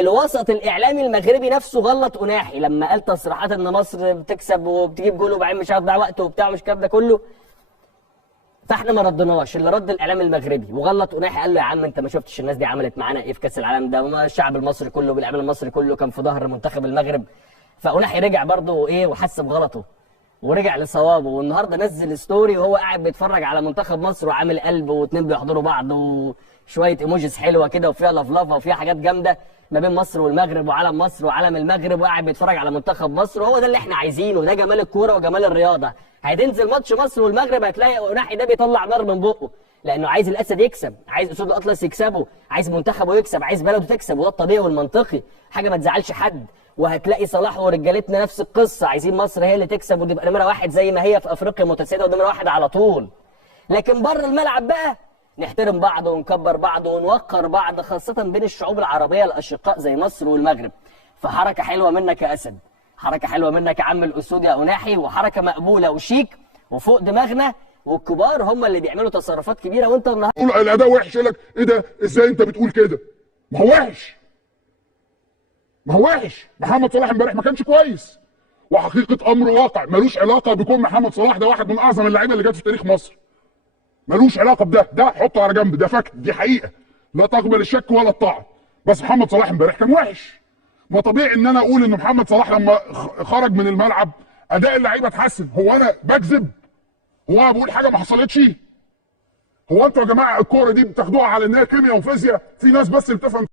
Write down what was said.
الوسط الاعلامي المغربي نفسه غلط أناحي لما قال تصريحات ان مصر بتكسب وبتجيب جول وبعدين مش هتضيع وقت وبتاع مش الكلام ده كله. فاحنا ما ردناش، اللي رد الاعلام المغربي وغلط أناحي قال له يا عم انت ما شفتش الناس دي عملت معانا ايه في كاس العالم ده، وما الشعب المصري كله بالاعلام المصري كله كان في ظهر منتخب المغرب. فأناحي رجع برضه ايه وحس بغلطه ورجع لصوابه، والنهارده نزل ستوري وهو قاعد بيتفرج على منتخب مصر وعامل قلب واتنين بيحضروا بعض وشويه ايموجيز حلوه كده وفيها لفلفه وفيها حاجات جامده ما بين مصر والمغرب وعلم مصر وعلم المغرب، وقاعد بيتفرج على منتخب مصر. وهو ده اللي احنا عايزينه، ده جمال الكوره وجمال الرياضه. هتنزل ماتش مصر والمغرب هتلاقي أناحي ده بيطلع نار من بقه، لانه عايز الاسد يكسب، عايز اسود الاطلس يكسبوا، عايز منتخبه يكسب، عايز بلده تكسب، وده الطبيعي والمنطقي، حاجه ما تزعلش حد. وهتلاقي صلاح ورجالتنا نفس القصه، عايزين مصر هي اللي تكسب وتبقى نمره واحد زي ما هي في افريقيا متسيده ونمره واحد على طول. لكن بره الملعب بقى نحترم بعض ونكبر بعض ونوقر بعض، خاصه بين الشعوب العربيه الاشقاء زي مصر والمغرب. فحركه حلوه منك يا اسد، حركه حلوه منك يا عم الاسود يا أناحي، وحركه مقبوله وشيك وفوق دماغنا، والكبار هم اللي بيعملوا تصرفات كبيره. وانت النهارده الاداء وحش، يقول لك ايه ده؟ ازاي انت بتقول كده؟ ما هو وحش، ما هو وحش. محمد صلاح امبارح ما كانش كويس، وحقيقه امر واقع ملوش علاقه بكون محمد صلاح ده واحد من اعظم اللعيبه اللي جت في تاريخ مصر. ملوش علاقه بده، ده حطه على جنب، ده فاكت، دي حقيقه لا تقبل الشك ولا الطعن. بس محمد صلاح امبارح كان وحش. ما طبيعي ان انا اقول ان محمد صلاح لما خرج من الملعب اداء اللعيبه اتحسن. هو انا بكذب؟ هو انا بقول حاجه ما حصلتش؟ هو انتوا يا جماعه الكوره دي بتاخدوها على انها كيمياء وفيزياء؟ في ناس بس اللي بتفهم